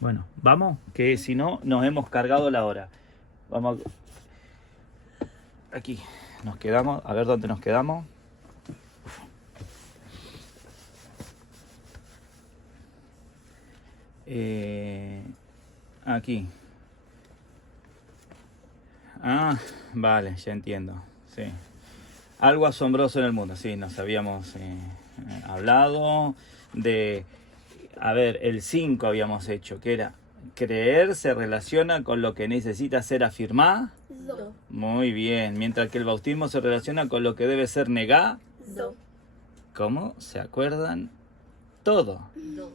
Bueno, vamos, que si no nos hemos cargado la hora. Vamos aquí, nos quedamos, a ver dónde nos quedamos. Aquí. Ah, vale, ya entiendo. Sí. Algo asombroso en el mundo. Sí, nos habíamos hablado de... A ver, el 5 habíamos hecho, que era creer se relaciona con lo que necesita ser afirmado. Do. Muy bien. Mientras que el bautismo se relaciona con lo que debe ser negado. Do. ¿Cómo? ¿Se acuerdan? Todo. Do.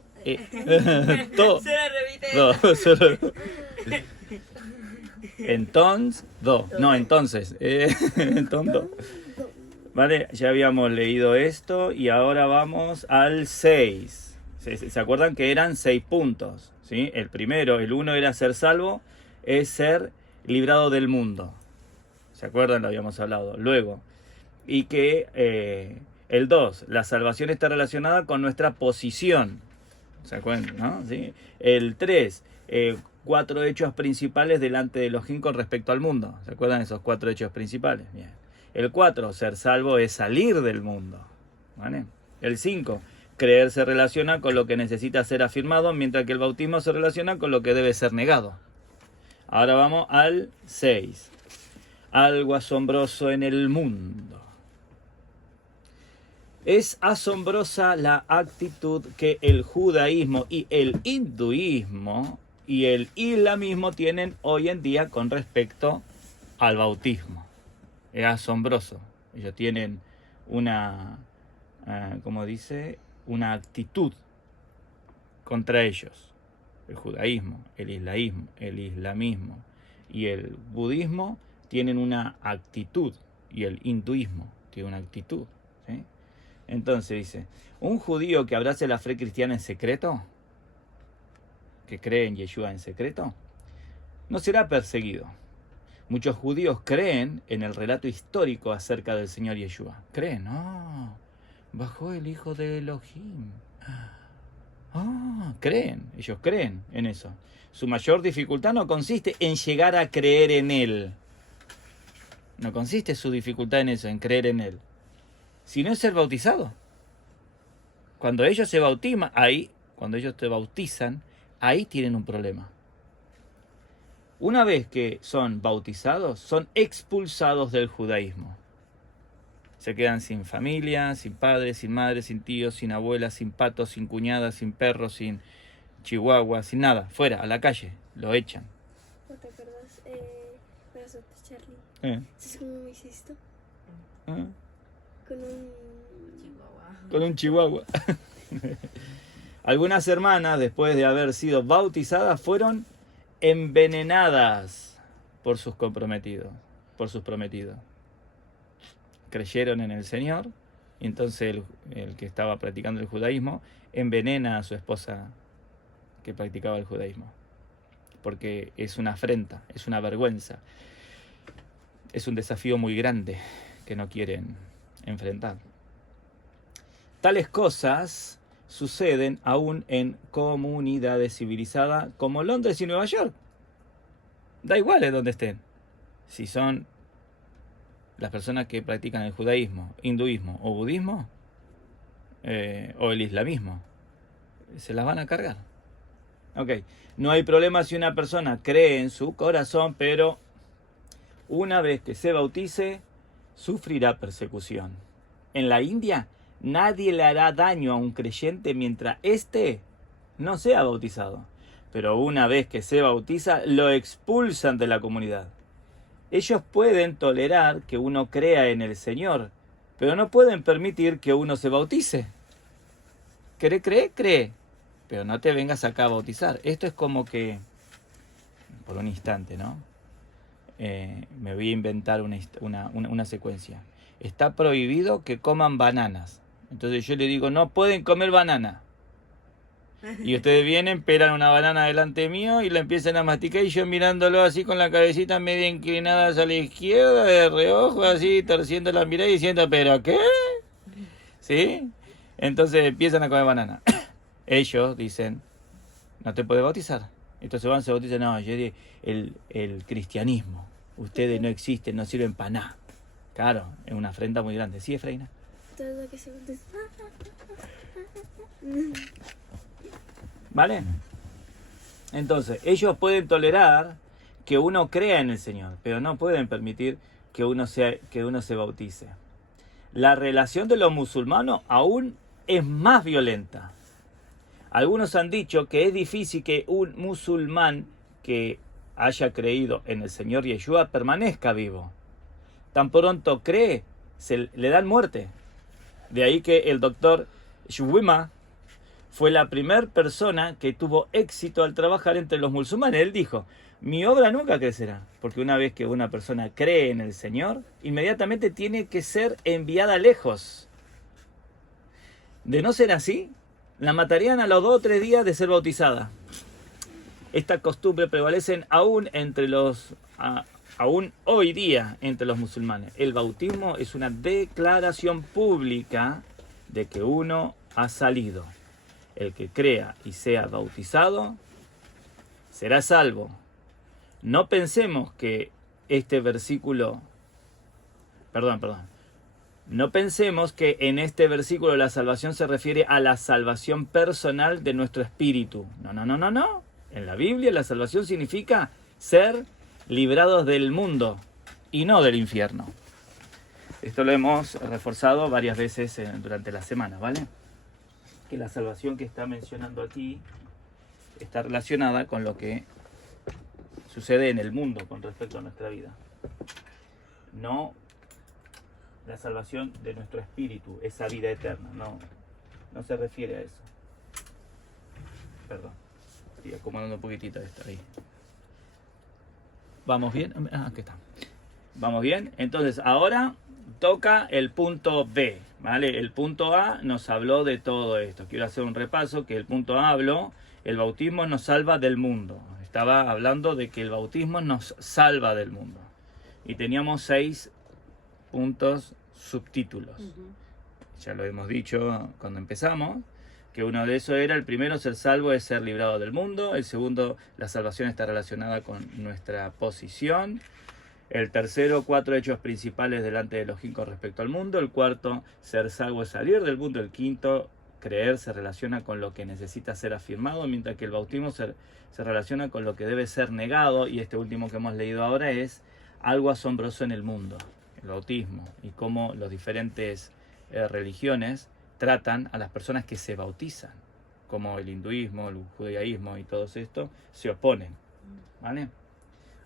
Todo. Se la repite. Do, solo. Entonces, do. No, entonces. Entonces. Vale, ya habíamos leído esto y ahora vamos al 6. ¿Se acuerdan que eran 6 puntos? ¿Sí? El primero, el 1 era ser salvo, es ser librado del mundo. ¿Se acuerdan? Lo habíamos hablado. Luego, y que el 2, la salvación está relacionada con nuestra posición. ¿Se acuerdan? ¿No? ¿Sí? El 3, 4 hechos principales delante de Elohim con respecto al mundo. ¿Se acuerdan esos 4 hechos principales? Bien. El 4, ser salvo es salir del mundo. ¿Vale? El 5, creer se relaciona con lo que necesita ser afirmado, mientras que el bautismo se relaciona con lo que debe ser negado. Ahora vamos al 6. Algo asombroso en el mundo. Es asombrosa la actitud que el judaísmo y el hinduismo y el islamismo tienen hoy en día con respecto al bautismo. Es asombroso. Ellos tienen una, como dice, una actitud contra ellos. El judaísmo, el islamismo y el budismo tienen una actitud, y el hinduismo tiene una actitud. ¿Sí? Entonces dice, un judío que abrace la fe cristiana en secreto, que cree en Yeshua en secreto, no será perseguido. Muchos judíos creen en el relato histórico acerca del Señor Yeshua. Creen, bajó el Hijo de Elohim. Ellos creen en eso. Su mayor dificultad no consiste en llegar a creer en Él. No consiste su dificultad en eso, en creer en Él. Sino en ser bautizado. Cuando ellos se bautizan, cuando ellos te bautizan, ahí tienen un problema. Una vez que son bautizados, son expulsados del judaísmo. Se quedan sin familia, sin padres, sin madres, sin tíos, sin abuelas, sin patos, sin cuñadas, sin perros, sin chihuahua, sin nada. Fuera, a la calle. Lo echan. ¿No te acuerdas? Corazón de Charlie. ¿Sabes cómo me hiciste? Con un chihuahua. Con un chihuahua. Algunas hermanas, después de haber sido bautizadas, fueron envenenadas por sus comprometidos, por sus prometidos. Creyeron en el Señor, y entonces el que estaba practicando el judaísmo envenena a su esposa que practicaba el judaísmo, porque es una afrenta, es una vergüenza, es un desafío muy grande que no quieren enfrentar. Tales cosas suceden aún en comunidades civilizadas como Londres y Nueva York. Da igual en donde estén. Si son las personas que practican el judaísmo, hinduismo o budismo, o el islamismo, se las van a cargar. Ok, no hay problema si una persona cree en su corazón, pero una vez que se bautice, sufrirá persecución. En la India, nadie le hará daño a un creyente mientras éste no sea bautizado. Pero una vez que se bautiza, lo expulsan de la comunidad. Ellos pueden tolerar que uno crea en el Señor, pero no pueden permitir que uno se bautice. Cree, pero no te vengas acá a bautizar. Esto es como que, por un instante, ¿no? Me voy a inventar una secuencia. Está prohibido que coman bananas. Entonces yo le digo, no pueden comer banana. Y ustedes vienen, pelan una banana delante mío y la empiezan a masticar, y yo mirándolo así con la cabecita media inclinada hacia la izquierda, de reojo, así, torciendo la mirada y diciendo, ¿pero qué? ¿Sí? Entonces empiezan a comer banana. Ellos dicen, no te puedes bautizar. Entonces van, se bautizan, no, yo diré el cristianismo. Ustedes no existen, no sirven para nada. Claro, es una afrenta muy grande. ¿Sí, Efraína? Todo lo que se bautiza. ¿Vale? Entonces, ellos pueden tolerar que uno crea en el Señor, pero no pueden permitir que uno se bautice. La relación de los musulmanes aún es más violenta. Algunos han dicho que es difícil que un musulmán que haya creído en el Señor Yeshua permanezca vivo. Tan pronto cree, le dan muerte. De ahí que el doctor Shwima fue la primera persona que tuvo éxito al trabajar entre los musulmanes. Él dijo, mi obra nunca crecerá, porque una vez que una persona cree en el Señor, inmediatamente tiene que ser enviada lejos. De no ser así, la matarían a los 2 o 3 días de ser bautizada. Esta costumbre prevalece aún hoy día entre los musulmanes. El bautismo es una declaración pública de que uno ha salido. El que crea y sea bautizado será salvo. No pensemos que este versículo, no pensemos que en este versículo la salvación se refiere a la salvación personal de nuestro espíritu. No. En la Biblia la salvación significa ser librados del mundo y no del infierno. Esto lo hemos reforzado varias veces durante la semana, ¿vale? Que la salvación que está mencionando aquí está relacionada con lo que sucede en el mundo con respecto a nuestra vida. No la salvación de nuestro espíritu, esa vida eterna, no se refiere a eso. Perdón, estoy acomodando un poquitito esto ahí. ¿Vamos bien? Aquí está. ¿Vamos bien? Entonces, ahora toca el punto B, ¿vale? El punto A nos habló de todo esto. Quiero hacer un repaso que el punto A habló, el bautismo nos salva del mundo. Estaba hablando de que el bautismo nos salva del mundo. Y teníamos 6 puntos subtítulos. Ya lo hemos dicho cuando empezamos, que uno de esos era, el primero, ser salvo es ser librado del mundo. El segundo, la salvación está relacionada con nuestra posición. El tercero, 4 hechos principales delante de Elohim con respecto al mundo. El cuarto, ser salvo es salir del mundo. El quinto, creer se relaciona con lo que necesita ser afirmado, mientras que el bautismo se relaciona con lo que debe ser negado. Y este último que hemos leído ahora es algo asombroso en el mundo, el bautismo, y cómo las diferentes religiones tratan a las personas que se bautizan, como el hinduismo, el judaísmo y todo esto, se oponen. ¿Vale?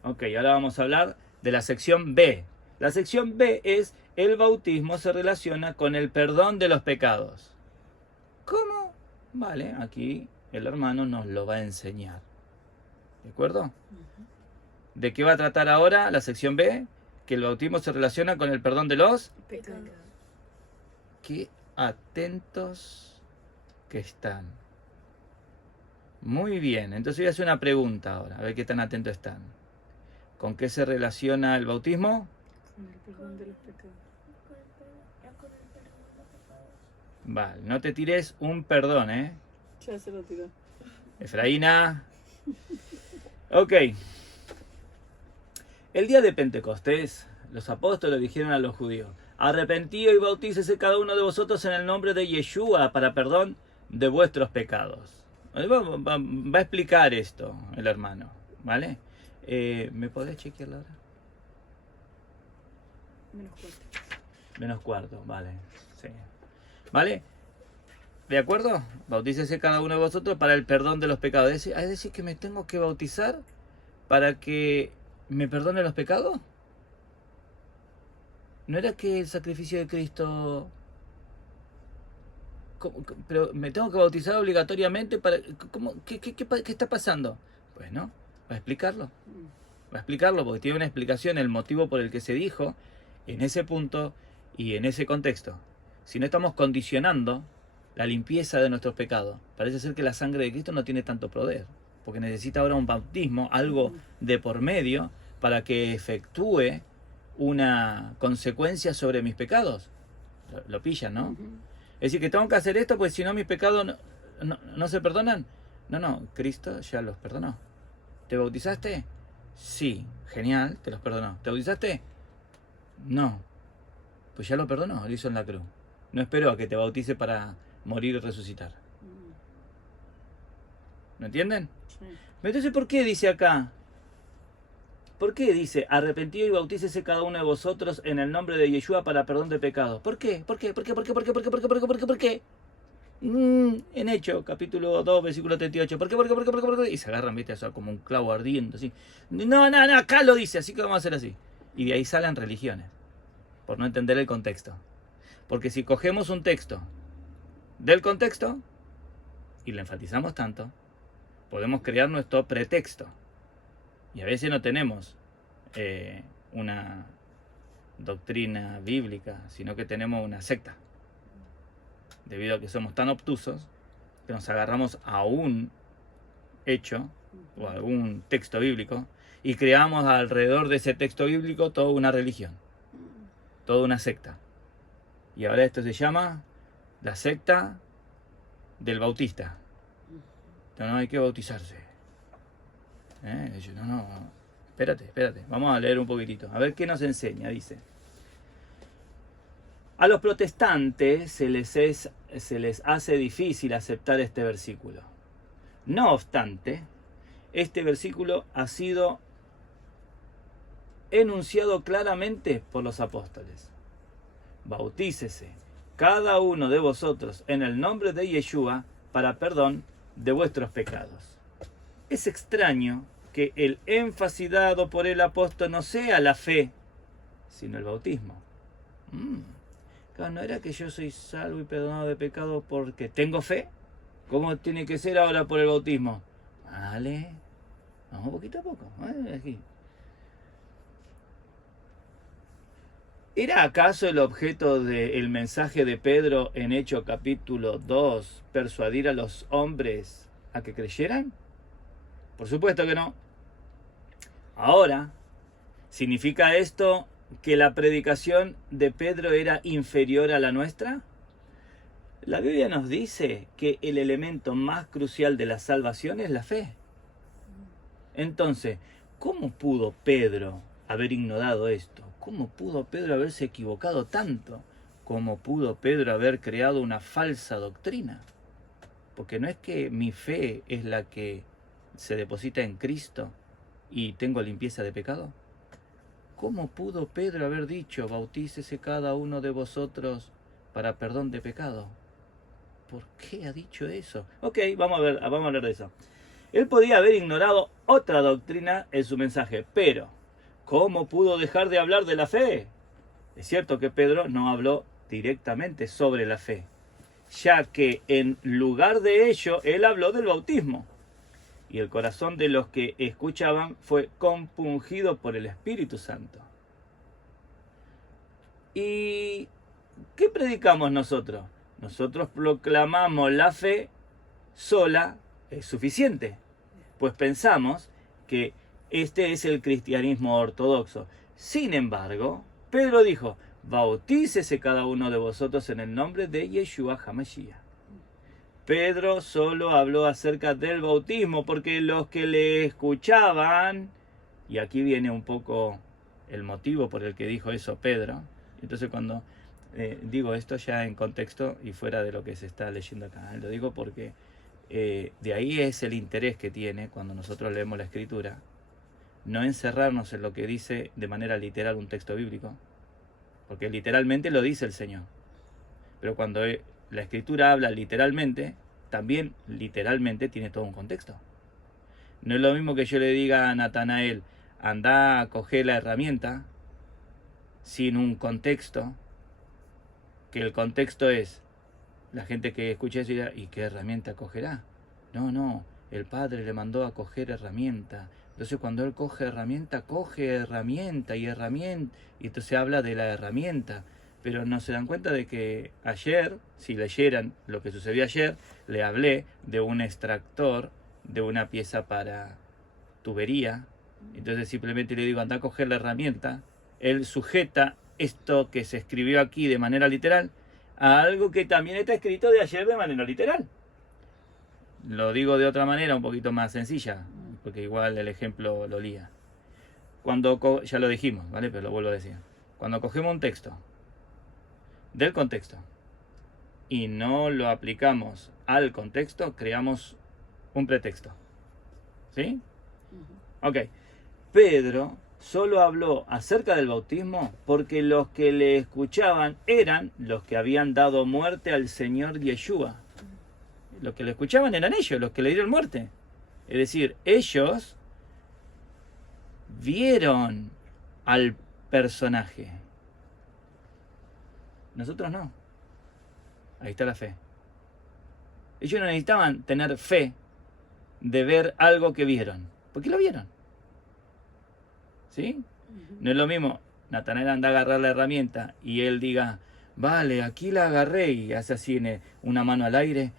Ok, ahora vamos a hablar de la sección B. La sección B es: el bautismo se relaciona con el perdón de los pecados. ¿Cómo? Vale, aquí el hermano nos lo va a enseñar. ¿De acuerdo? ¿De qué va a tratar ahora la sección B? Que el bautismo se relaciona con el perdón de los Pecado. Qué atentos que están. Muy bien, entonces voy a hacer una pregunta ahora, a ver qué tan atentos están. ¿Con qué se relaciona el bautismo? Con el perdón de los pecados. Con el perdón de los pecados. Vale, no te tires un perdón, ¿eh? Ya se lo tiró. Efraína. Ok. El día de Pentecostés, los apóstoles dijeron a los judíos: arrepentíos y bautícese cada uno de vosotros en el nombre de Yeshua para perdón de vuestros pecados. Va a explicar esto el hermano, ¿vale? ¿Me podés chequear la hora? -4, vale. Sí. ¿Vale? ¿De acuerdo? Bautícese cada uno de vosotros para el perdón de los pecados. Es decir, que me tengo que bautizar para que me perdone los pecados. ¿No era que el sacrificio de Cristo... pero me tengo que bautizar obligatoriamente para... ¿Qué está pasando? Pues no, va a explicarlo. Va a explicarlo porque tiene una explicación, el motivo por el que se dijo en ese punto y en ese contexto. Si no, estamos condicionando la limpieza de nuestros pecados. Parece ser que la sangre de Cristo no tiene tanto poder, porque necesita ahora un bautismo, algo de por medio, para que efectúe una consecuencia sobre mis pecados. Lo pillan, ¿no? Es decir, que tengo que hacer esto, pues si no mis pecados no se perdonan. No, Cristo ya los perdonó. ¿Te bautizaste? Sí. Genial, te los perdonó. ¿Te bautizaste? No. Pues ya lo perdonó, lo hizo en la cruz. No esperó a que te bautice para morir y resucitar. ¿Me entienden? Sí. Entonces, ¿por qué dice acá? ¿Por qué dice, arrepentido y bautícese cada uno de vosotros en el nombre de Yeshua para perdón de pecados? ¿Por qué? ¿Por qué? ¿Por qué? ¿Por qué? ¿Por qué? ¿Por qué? ¿Por qué? ¿Por qué? ¿Por qué? ¿Por qué? En Hechos, capítulo 2, versículo 38. ¿Por qué? ¿Por qué? ¿Por qué? ¿Por qué? ¿Por qué? Y se agarran, viste, eso como un clavo ardiendo, así. No, acá lo dice, así que vamos a hacer así. Y de ahí salen religiones, por no entender el contexto. Porque si cogemos un texto del contexto y lo enfatizamos tanto, podemos crear nuestro pretexto. Y a veces no tenemos una doctrina bíblica, sino que tenemos una secta. Debido a que somos tan obtusos que nos agarramos a un hecho o a algún texto bíblico y creamos alrededor de ese texto bíblico toda una religión, toda una secta. Y ahora esto se llama la secta del bautista. No, hay que bautizarse. No. Espérate. Vamos a leer un poquitito. A ver qué nos enseña. Dice: a los protestantes se les hace difícil aceptar este versículo. No obstante, este versículo ha sido enunciado claramente por los apóstoles. Bautícese cada uno de vosotros en el nombre de Yeshua para perdón de vuestros pecados. Es extraño que el énfasis dado por el apóstol no sea la fe, sino el bautismo. Claro, ¿no era que yo soy salvo y perdonado de pecado porque tengo fe? ¿Cómo tiene que ser ahora por el bautismo? Vale, vamos poquito a poco. Aquí. ¿Era acaso el objeto del mensaje de Pedro en Hechos capítulo 2 persuadir a los hombres a que creyeran? Por supuesto que no. Ahora, ¿significa esto que la predicación de Pedro era inferior a la nuestra? La Biblia nos dice que el elemento más crucial de la salvación es la fe. Entonces, ¿cómo pudo Pedro haber ignorado esto? ¿Cómo pudo Pedro haberse equivocado tanto? ¿Cómo pudo Pedro haber creado una falsa doctrina? Porque no es que mi fe es la que se deposita en Cristo y tengo limpieza de pecado. ¿Cómo pudo Pedro haber dicho, bautícese cada uno de vosotros para perdón de pecado? ¿Por qué ha dicho eso? Ok, vamos a hablar de eso. Él podía haber ignorado otra doctrina en su mensaje, pero ¿cómo pudo dejar de hablar de la fe? Es cierto que Pedro no habló directamente sobre la fe, ya que en lugar de ello, él habló del bautismo. Y el corazón de los que escuchaban fue compungido por el Espíritu Santo. ¿Y qué predicamos nosotros? Nosotros proclamamos la fe sola es suficiente, pues pensamos que este es el cristianismo ortodoxo. Sin embargo, Pedro dijo, bautícese cada uno de vosotros en el nombre de Yeshua HaMashiach. Pedro solo habló acerca del bautismo porque los que le escuchaban, y aquí viene un poco el motivo por el que dijo eso Pedro. Entonces cuando digo esto ya en contexto y fuera de lo que se está leyendo acá, lo digo porque de ahí es el interés que tiene cuando nosotros leemos la Escritura, no encerrarnos en lo que dice de manera literal un texto bíblico, porque literalmente lo dice el Señor, pero cuando la Escritura habla literalmente, también literalmente tiene todo un contexto. No es lo mismo que yo le diga a Natanael, anda a coger la herramienta, sin un contexto, que el contexto es, la gente que escucha eso dirá, ¿y qué herramienta cogerá? No, el Padre le mandó a coger herramienta. Entonces cuando él coge herramienta y entonces habla de la herramienta. Pero no se dan cuenta de que ayer, si leyeran lo que sucedió ayer, le hablé de un extractor, de una pieza para tubería. Entonces simplemente le digo, anda a coger la herramienta. Él sujeta esto que se escribió aquí de manera literal a algo que también está escrito de ayer de manera literal. Lo digo de otra manera, un poquito más sencilla. porque igual el ejemplo lo lía. Ya lo dijimos, ¿vale? Pero lo vuelvo a decir. Cuando cogemos un texto del contexto y no lo aplicamos al contexto, creamos un pretexto. ¿Sí? Ok. Pedro solo habló acerca del bautismo porque los que le escuchaban eran los que habían dado muerte al Señor Yeshua. Los que le escuchaban eran ellos, los que le dieron muerte. Es decir, ellos vieron al personaje. Nosotros no. Ahí está la fe. Ellos no necesitaban tener fe de ver algo que vieron, porque lo vieron. ¿Sí? No es lo mismo Natanael anda a agarrar la herramienta y él diga, vale, aquí la agarré, y hace así una mano al aire.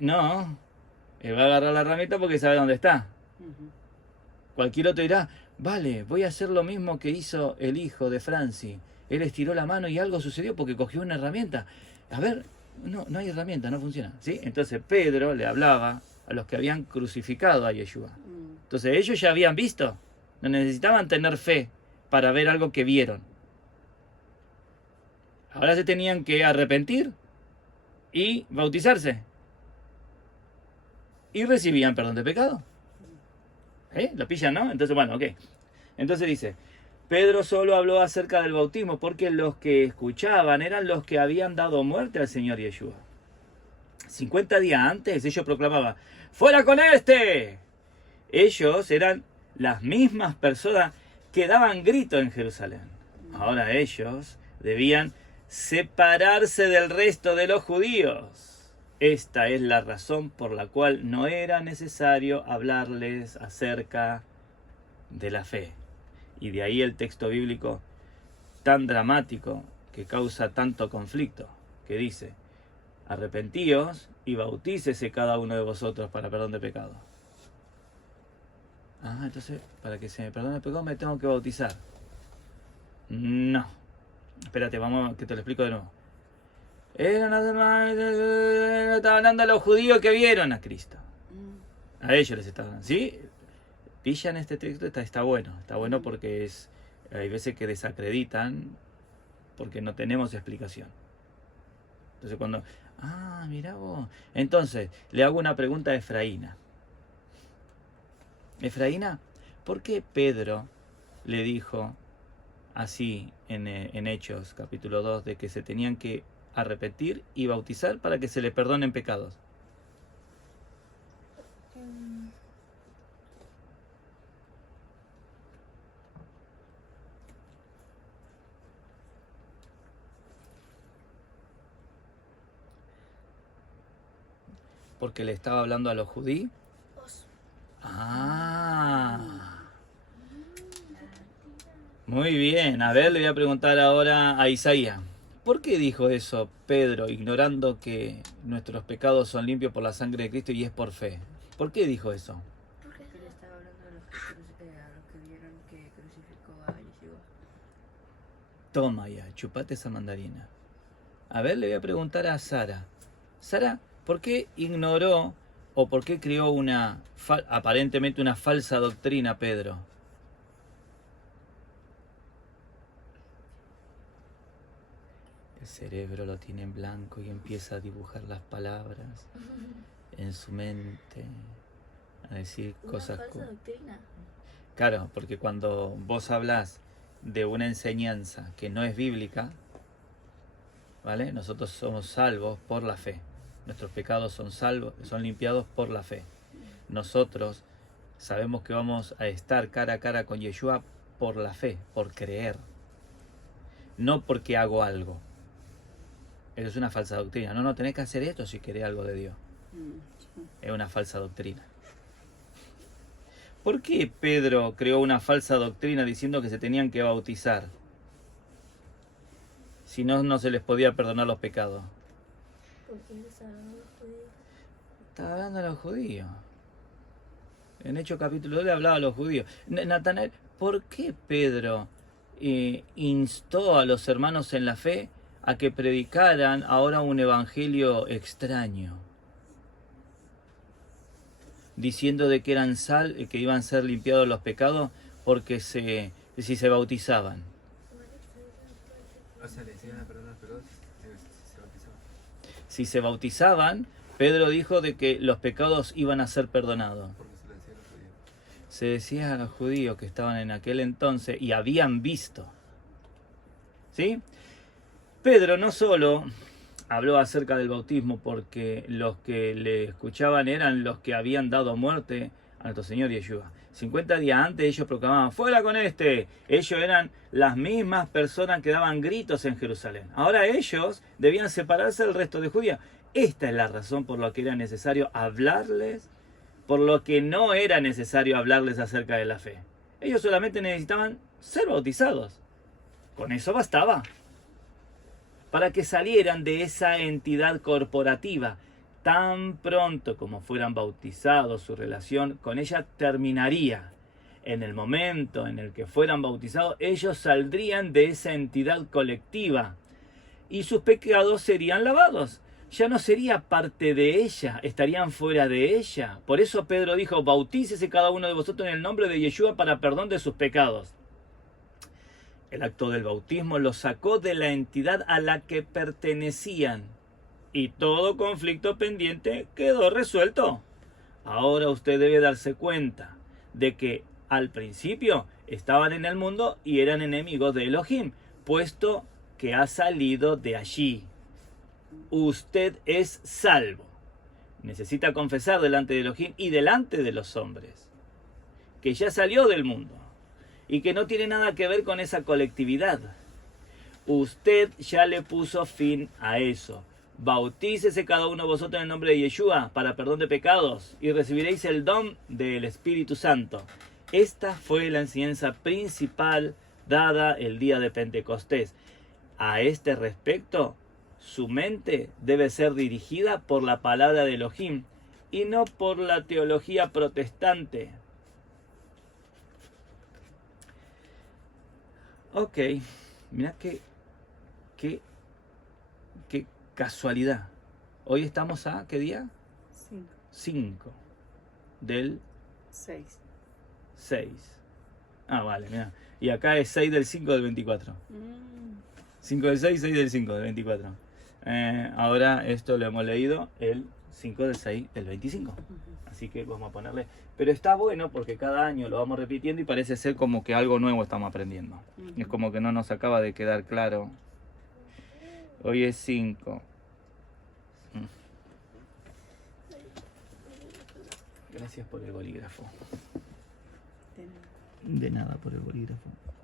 No, él va a agarrar la herramienta porque sabe dónde está. Cualquier otro dirá, vale, voy a hacer lo mismo que hizo el hijo de Franci. Él estiró la mano y algo sucedió porque cogió una herramienta. A ver, no hay herramienta, no funciona. ¿Sí? Entonces Pedro le hablaba a los que habían crucificado a Yeshua. Entonces ellos ya habían visto. No necesitaban tener fe para ver algo que vieron. Ahora se tenían que arrepentir y bautizarse. Y recibían perdón de pecado. ¿Lo pillan, no? Entonces, bueno, ok. Entonces dice, Pedro solo habló acerca del bautismo porque los que escuchaban eran los que habían dado muerte al Señor Yeshua. 50 días antes ellos proclamaban, ¡fuera con este! Ellos eran las mismas personas que daban grito en Jerusalén. Ahora ellos debían separarse del resto de los judíos. Esta es la razón por la cual no era necesario hablarles acerca de la fe. Y de ahí el texto bíblico tan dramático que causa tanto conflicto, que dice, arrepentíos y bautícese cada uno de vosotros para perdón de pecado. Entonces, para que se me perdone el pecado me tengo que bautizar. No. Espérate, vamos, que te lo explico de nuevo. Estaba hablando a los judíos que vieron a Cristo. A ellos les estaba hablando. ¿Sí? Pillan este texto, está bueno. Está bueno porque hay veces que desacreditan porque no tenemos explicación. Entonces cuando... mirá vos. Entonces, le hago una pregunta a Efraína. Efraína, ¿por qué Pedro le dijo así en Hechos, capítulo 2, de que se tenían que arrepentir y bautizar para que se le perdonen pecados? Porque le estaba hablando a los judíos. Muy bien, a ver, le voy a preguntar ahora a Isaías. ¿Por qué dijo eso Pedro, ignorando que nuestros pecados son limpios por la sangre de Cristo y es por fe? ¿Por qué dijo eso? Porque le estaba hablando a los que vieron que crucificó a Yeshua. Toma ya, chupate esa mandarina. A ver, le voy a preguntar a Sara. Sara, ¿por qué ignoró o por qué creó aparentemente una falsa doctrina Pedro? El cerebro lo tiene en blanco y empieza a dibujar las palabras en su mente, a decir cosas. ¿Una falsa doctrina? Claro, porque cuando vos hablas de una enseñanza que no es bíblica, ¿vale? Nosotros somos salvos por la fe. Nuestros pecados son limpiados por la fe. Nosotros sabemos que vamos a estar cara a cara con Yeshua por la fe, por creer. No porque hago algo. Eso es una falsa doctrina. No, tenés que hacer esto si querés algo de Dios. Es una falsa doctrina. ¿Por qué Pedro creó una falsa doctrina diciendo que se tenían que bautizar? Si no se les podía perdonar los pecados. Porque él estaba hablando a los judíos. Estaba hablando a los judíos. En Hechos capítulo 2 le hablaba a los judíos. Natanael, ¿por qué Pedro instó a los hermanos en la fe a que predicaran ahora un evangelio extraño? diciendo de que eran que iban a ser limpiados los pecados porque si se bautizaban. O sea, le decían a perdonar pecados si se bautizaban. Si se bautizaban, Pedro dijo de que los pecados iban a ser perdonados. Porque se lo decían los judíos. Se decía a los judíos que estaban en aquel entonces y habían visto. ¿Sí? Pedro no solo habló acerca del bautismo porque los que le escuchaban eran los que habían dado muerte a nuestro Señor Yeshua. 50 días antes ellos proclamaban, ¡fuera con este! Ellos eran las mismas personas que daban gritos en Jerusalén. Ahora ellos debían separarse del resto de Judía. Esta es la razón por la que era necesario hablarles, por lo que no era necesario hablarles acerca de la fe. Ellos solamente necesitaban ser bautizados. Con eso bastaba. Para que salieran de esa entidad corporativa. Tan pronto como fueran bautizados, su relación con ella terminaría. En el momento en el que fueran bautizados, ellos saldrían de esa entidad colectiva y sus pecados serían lavados. Ya no sería parte de ella, estarían fuera de ella. Por eso Pedro dijo, bautícese cada uno de vosotros en el nombre de Yeshua para perdón de sus pecados. El acto del bautismo los sacó de la entidad a la que pertenecían. Y todo conflicto pendiente quedó resuelto. Ahora usted debe darse cuenta de que al principio estaban en el mundo y eran enemigos de Elohim, puesto que ha salido de allí. Usted es salvo. Necesita confesar delante de Elohim y delante de los hombres que ya salió del mundo y que no tiene nada que ver con esa colectividad. Usted ya le puso fin a eso. Bautícese cada uno de vosotros en el nombre de Yeshua para perdón de pecados y recibiréis el don del Espíritu Santo. Esta fue la enseñanza principal dada el día de Pentecostés. A este respecto, su mente debe ser dirigida por la palabra de Elohim y no por la teología protestante. Ok, mirá qué casualidad. Hoy estamos a, ¿qué día? 5 del 6. 6. Ah, vale, mira. Y acá es 6 del 5 del 24. 5 del 6, 6 del 5 del 24. Ahora esto lo hemos leído el 5 del 6 del 25. Así que vamos a ponerle... Pero está bueno porque cada año lo vamos repitiendo y parece ser como que algo nuevo estamos aprendiendo. Es como que no nos acaba de quedar claro. Hoy es 5. Gracias por el bolígrafo. De nada. De nada por el bolígrafo.